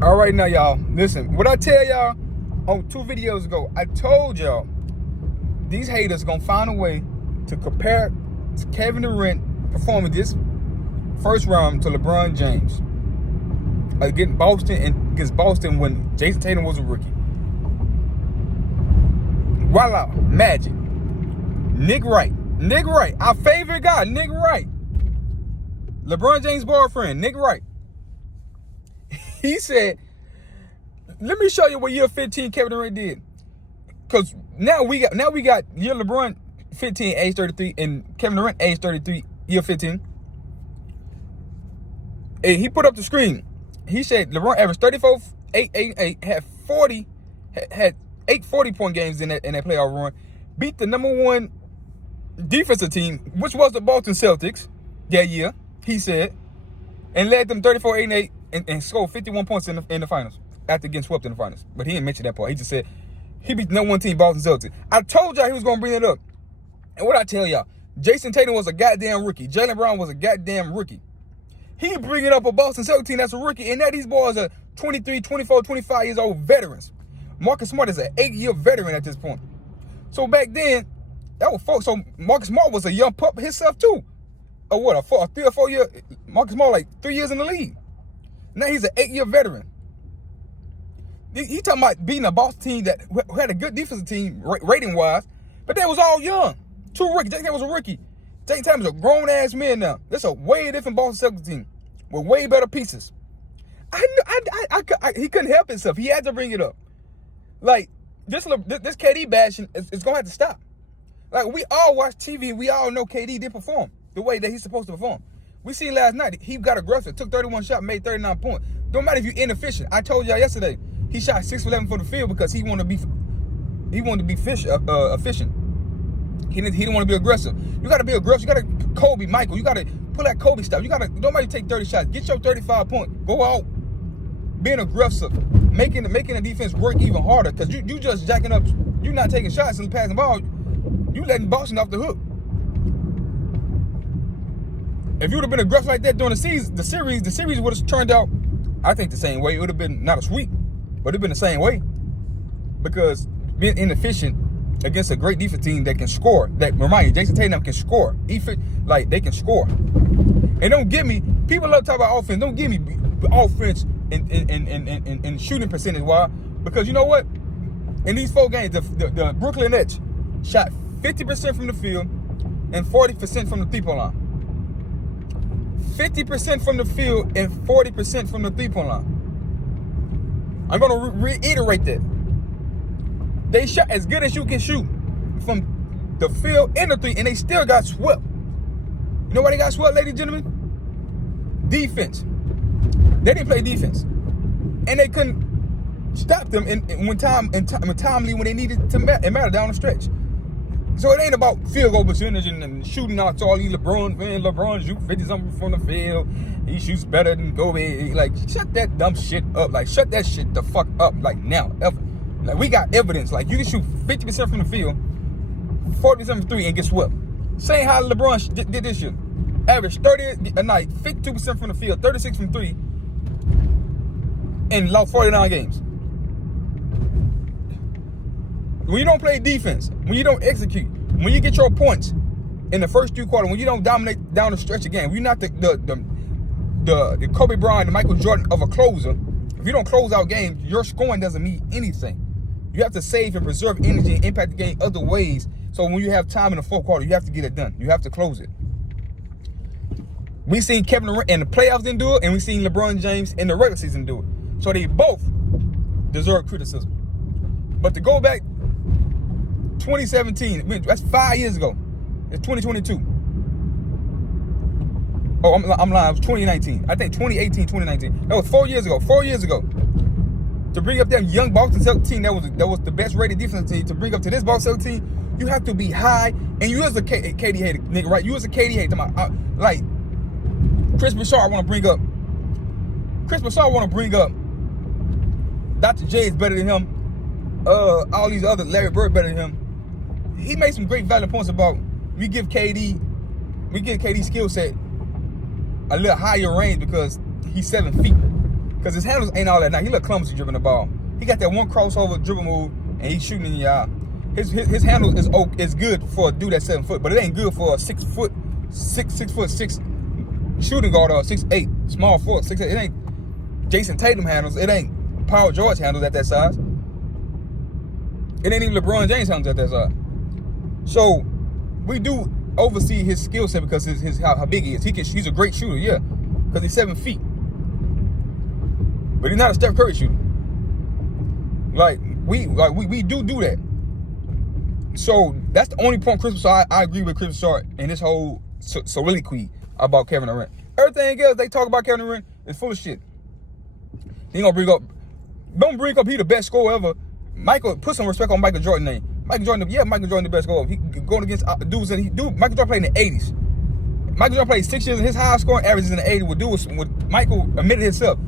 All right, now, y'all, listen. What I tell y'all on 2 videos ago, I told y'all these haters gonna find a way to compare Kevin Durant performing this first round to LeBron James against Boston when Jason Tatum was a rookie. Voila, magic. Nick Wright, our favorite guy, Nick Wright, LeBron James' boyfriend, Nick Wright. He said, "Let me show you what year 15 Kevin Durant did." Because now we got year LeBron 15 age 33 and Kevin Durant age 33 year 15. And he put up the screen. He said LeBron averaged 34, 8, had 8 40-point games in that playoff run, beat the #1 defensive team, which was the Boston Celtics that year, he said, and led them 34, 8, and scored 51 points in the finals after getting swept in the finals. But he didn't mention that part. He just said he beat the #1 team, Boston Celtics. I told y'all he was going to bring it up. And what I tell y'all, Jason Tatum was a goddamn rookie. Jaylen Brown was a goddamn rookie. He bring it up a Boston Celtics team that's a rookie, and now these boys are 23, 24, 25 years old veterans. Marcus Smart is an 8-year veteran at this point. So back then, that was folks. So Marcus Smart was a young pup himself too. Or what, a 3 or 4 year, Marcus Smart like 3 years in the league. Now he's an 8-year veteran. He talking about beating a Boston team that had a good defensive team rating-wise, but they was all young. 2 rookies. Jason Tatum was a rookie. Jason Tatum is a grown-ass man now. That's a way different Boston Celtics team with way better pieces. He couldn't help himself. He had to bring it up. Like, this KD bashing is going to have to stop. Like, we all watch TV and we all know KD didn't perform the way that he's supposed to perform. We seen last night, he got aggressive, took 31 shots, made 39 points. Don't matter if you're inefficient. I told y'all yesterday, he shot 6 for 11 from the field because he wanted to be efficient. He didn't want to be aggressive. You got to be aggressive. You got to Kobe, Michael. You got to pull that Kobe stuff. You got to, nobody take 30 shots. Get your 35 points. Go out being aggressive, making the defense work even harder because you just jacking up. You not taking shots and passing the ball. You letting Boston off the hook. If you would have been aggressive like that during the series would have turned out, I think, the same way. It would have been not a sweep, but it'd been the same way. Because being inefficient against a great defense team that can score, that remind you, Jason Tatum can score. Like, they can score. And don't give me, people love to talk about offense. Don't give me offense and shooting percentage. Why? Because you know what? In these 4 games, the Brooklyn Nets shot 50% from the field and 40% from the three-point line. 50% from the field and 40% from the three-point line. I'm going to reiterate that. They shot as good as you can shoot from the field and the three, and they still got swept. You know why they got swept, ladies and gentlemen? Defense. They didn't play defense. And they couldn't stop them timely when they needed to matter down the stretch. So it ain't about field goal percentage and shooting out to all these LeBron shoot 50-something from the field. He shoots better than Kobe. Like, shut that dumb shit up. Like, shut that shit the fuck up. Like, now, ever. Like, we got evidence. Like, you can shoot 50% from the field, 40% from 3, and get swept. Same how LeBron did this year. Average 30 a night, 52% from the field, 36 from 3, and lost 49 games. When you don't play defense, when you don't execute, when you get your points in the first 3 quarters, when you don't dominate down the stretch of game, you're not the Kobe Bryant, the Michael Jordan of a closer. If you don't close out games, your scoring doesn't mean anything. You have to save and preserve energy and impact the game other ways. So when you have time in the 4th quarter, you have to get it done. You have to close it. We seen Kevin Durant in the playoffs didn't do it, and we seen LeBron James in the regular season do it. So they both deserve criticism. But to go back 2017, that's 5 years ago. It's 2022. Oh, I'm lying. It was 2019. I think 2018, 2019. That was 4 years ago. 4 years ago. To bring up that young Boston Celtics team that was the best rated defensive team, to bring up to this Boston Celtics team, you have to be high. And you as a KD hater, nigga, right? You as a KD hater, like Chris Broussard, I want to bring up. Chris Broussard, I want to bring up. Dr. J is better than him. All these other, Larry Bird better than him. He made some great valid points about we give KD skill set a little higher range because he's 7 feet. Because his handles ain't all that nice. He look clumsy dribbling the ball. He got that one crossover dribble move, and he's shooting in your eye. His handle is good for a dude that's 7 foot, but it ain't good for a 6 foot 6 shooting guard or 6'8", small forward, 6'8". It ain't Jason Tatum handles. It ain't Paul George handles at that size. It ain't even LeBron James handles at that size. So we do oversee his skill set because how big he is. He's a great shooter, yeah, because he's 7 feet. But he's not a Steph Curry shooter. We do that. So that's the only point Chris. So I agree with Chris Short and this whole soliloquy about Kevin Durant. Everything else they talk about Kevin Durant is full of shit. He don't bring up he the best scorer ever. Michael, put some respect on Michael Jordan's name. Michael Jordan the best scorer. He going against dudes Michael Jordan played in the 80s. Michael Jordan played 6 years and his highest scoring average is in the 80s. What Michael admitted himself.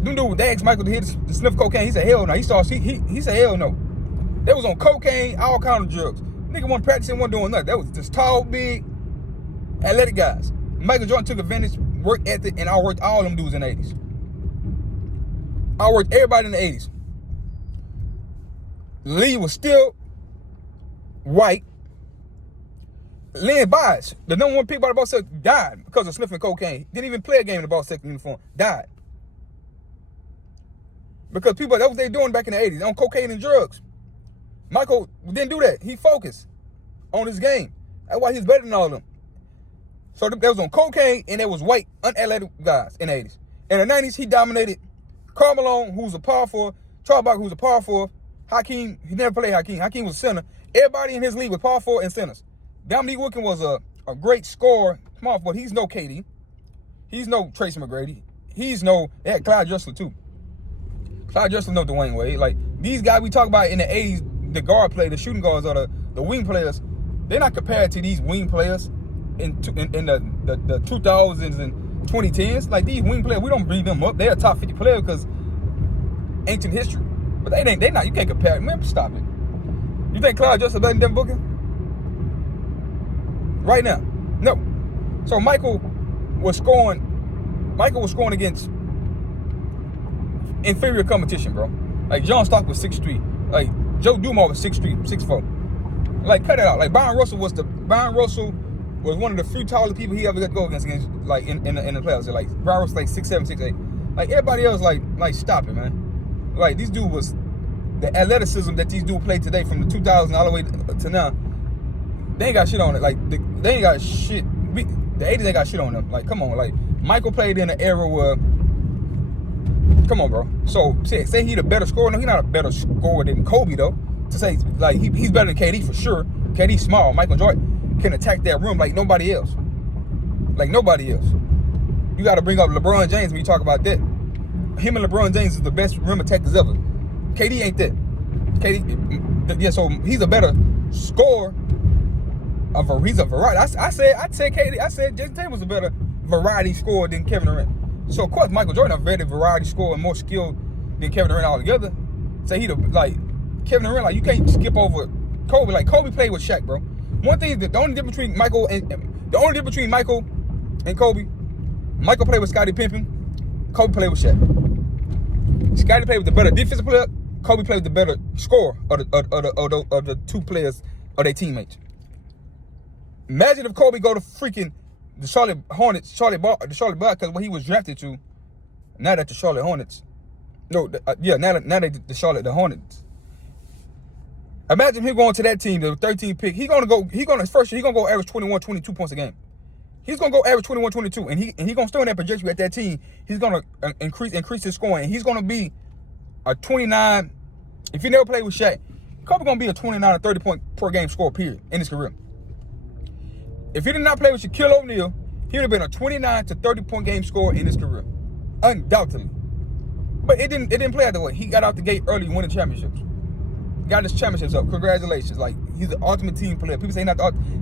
They asked Michael to hit the sniff cocaine. He said hell no. He said hell no. They was on cocaine, all kind of drugs. Nigga wasn't practicing, wasn't doing nothing. That was just tall, big, athletic guys. Michael Jordan took advantage, work ethic, and I worked all them dudes in the 80s. I worked everybody in the 80s. Lee was still white. Lynn Bias, the number one pick by the Boston Celtics, died because of sniffing cocaine. Didn't even play a game in the Boston Celtics uniform. Died. Because that was what they doing back in the 80s, on cocaine and drugs. Michael didn't do that. He focused on his game. That's why he's better than all of them. So that was on cocaine, and there was white, unathletic guys in the 80s. In the 90s, he dominated Karl Malone, who's a power forward, Charles Barkley, who's a power forward, Hakeem, he never played Hakeem. Hakeem was a center. Everybody in his league was power forward and centers. Dominique Wilkins was a great scorer, small forward. He's no KD. He's no Tracy McGrady. They had Clyde Drexler too. Clyde Drexler, no Dwayne Wade. Like, these guys we talk about in the 80s, the guard play, the shooting guards, or the wing players, they're not compared to these wing players in the 2000s and 2010s. Like, these wing players, we don't bring them up. They're a top 50 player because ancient history. But they not. You can't compare it. Man, stop it. You think Clyde Drexler better than Devin Booker? Right now, no. So Michael was scoring against inferior competition, bro. Like, John Stock was 6'3". Like, Joe Dumars was 6'3", 6'4". Like, cut it out. Like, Byron Russell was one of the few tallest people he ever got to go against like in the playoffs. Like, Byron Russell like 6'7", 6'8". Like, everybody else like stop it, man. Like, these dudes was the athleticism that these dudes play today from the 2000s all the way to now. They ain't got shit on it. Like, they ain't got shit. The 80s ain't got shit on them. Like, come on. Like, Michael played in an era where, come on, bro. So, say he the better scorer. No, he's not a better scorer than Kobe, though. To say, like, he's better than KD for sure. KD's small. Michael Jordan can attack that rim like nobody else. Like, nobody else. You got to bring up LeBron James when you talk about that. Him and LeBron James is the best rim attackers ever. KD ain't that. KD, so he's a better scorer. He's a variety. I said KD. I said Jason Tatum was a better variety scorer than Kevin Durant. So of course Michael Jordan a better variety scorer and more skilled than Kevin Durant altogether. Say Kevin Durant, like, you can't skip over Kobe. Like, Kobe played with Shaq, bro. One thing, the only difference between Michael and Kobe, Michael played with Scottie Pippen, Kobe played with Shaq. Scottie played with the better defensive player, Kobe played with the better scorer of the two players of their teammates. Imagine if Kobe go to freaking the Charlotte Hornets, because when he was drafted to, now that the Charlotte Hornets, now that the Charlotte Hornets. Imagine him going to that team, the 13th pick. He's gonna go average 21, 22 points a game. He's gonna go average 21, 22, and he gonna stay in that projection at that team. He's gonna increase his scoring, and he's gonna be a 29. If he never played with Shaq, Kobe gonna be a 29 or 30 point per game scorer, period, in his career. If he did not play with Shaquille O'Neal, he would have been a 29 to 30 point game scorer in his career, undoubtedly. But it didn't play out that way. He got out the gate early, winning championships. Got his championships up. Congratulations! Like, he's the ultimate team player. People say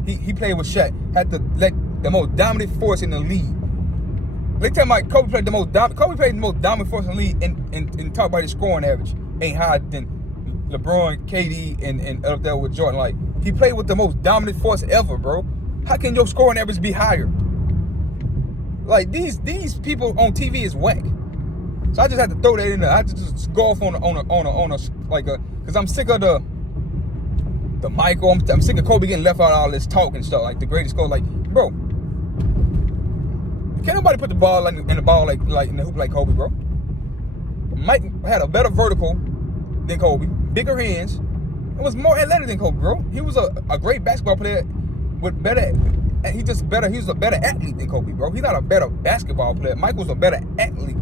he played with Shaq. Had to let the most dominant force in the league. They tell me Kobe played the most dominant force in the league, and talk about his scoring average ain't higher than LeBron, KD, and up there with Jordan. Like, he played with the most dominant force ever, bro. How can your scoring average be higher? Like, these people on TV is whack. So I just had to throw that in there. I had to just go off on a like a, because I'm sick of the Michael. I'm sick of Kobe getting left out of all this talk and stuff. Like the greatest goal. Like, bro, can't nobody put the ball like in the ball like in the hoop like Kobe, bro. Mike had a better vertical than Kobe, bigger hands, and was more athletic than Kobe, bro. He was a great basketball player with better. He was a better athlete than Kobe, bro. He's not a better basketball player. Mike was a better athlete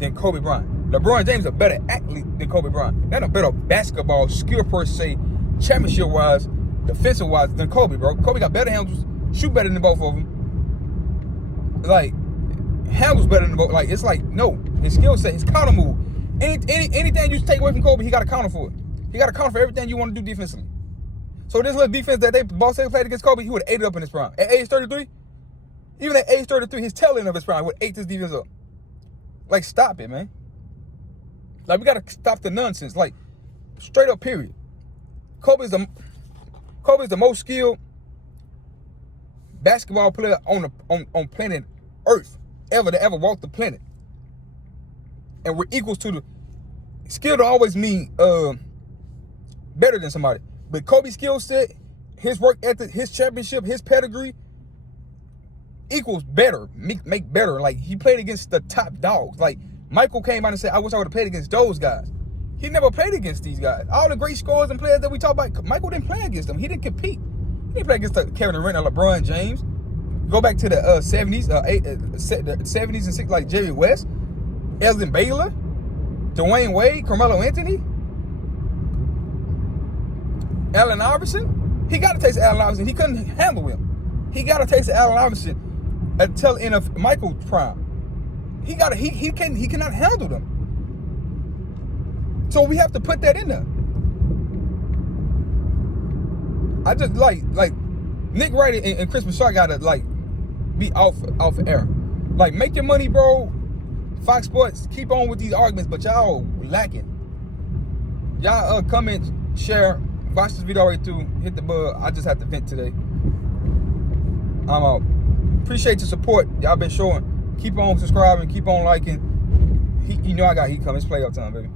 than Kobe Bryant. LeBron James is a better athlete than Kobe Bryant. Not a better basketball skill per se, championship wise, defensive wise than Kobe, bro. Kobe got better handles, shoot better than both of them. Like, handles better than both. Like, it's like, no, his skill set, his counter move. Anything you take away from Kobe, he got to counter for it. He got to counter for everything you want to do defensively. So this little defense that Boston Celtics played against Kobe, he would have ate it up in his prime. At age 33, even at age 33, his tail end of his prime would ate this defense up. Like, stop it, man. Like, we got to stop the nonsense. Like, straight up, period. Kobe's the most skilled basketball player on planet Earth ever to ever walk the planet. And we're equals to the skill to always mean better than somebody. But Kobe's skill set, his work ethic, his championship, his pedigree equals better, make better. Like, he played against the top dogs. Like, Michael came out and said, I wish I would have played against those guys. He never played against these guys. All the great scorers and players that we talk about, Michael didn't play against them. He didn't compete. He didn't play against Kevin Durant or LeBron James. Go back to the 70s, the 70s and 60s, like Jerry West, Elgin Baylor, Dwayne Wade, Carmelo Anthony, Allen Iverson. He got a taste of Allen Iverson. He couldn't handle him. He got a taste of Allen Iverson at the tail end of Michael's prime. He cannot handle them. So we have to put that in there. I just like Nick Wright and Chris Bouchard gotta like be off air. Like, make your money, bro. Fox Sports, keep on with these arguments, but y'all lacking. Y'all comment, share, watch this video right through, hit the bell. I just have to vent today. I'm out. Appreciate your support. Y'all been showing. Keep on subscribing, keep on liking. You know I got heat coming. It's playoff time, baby.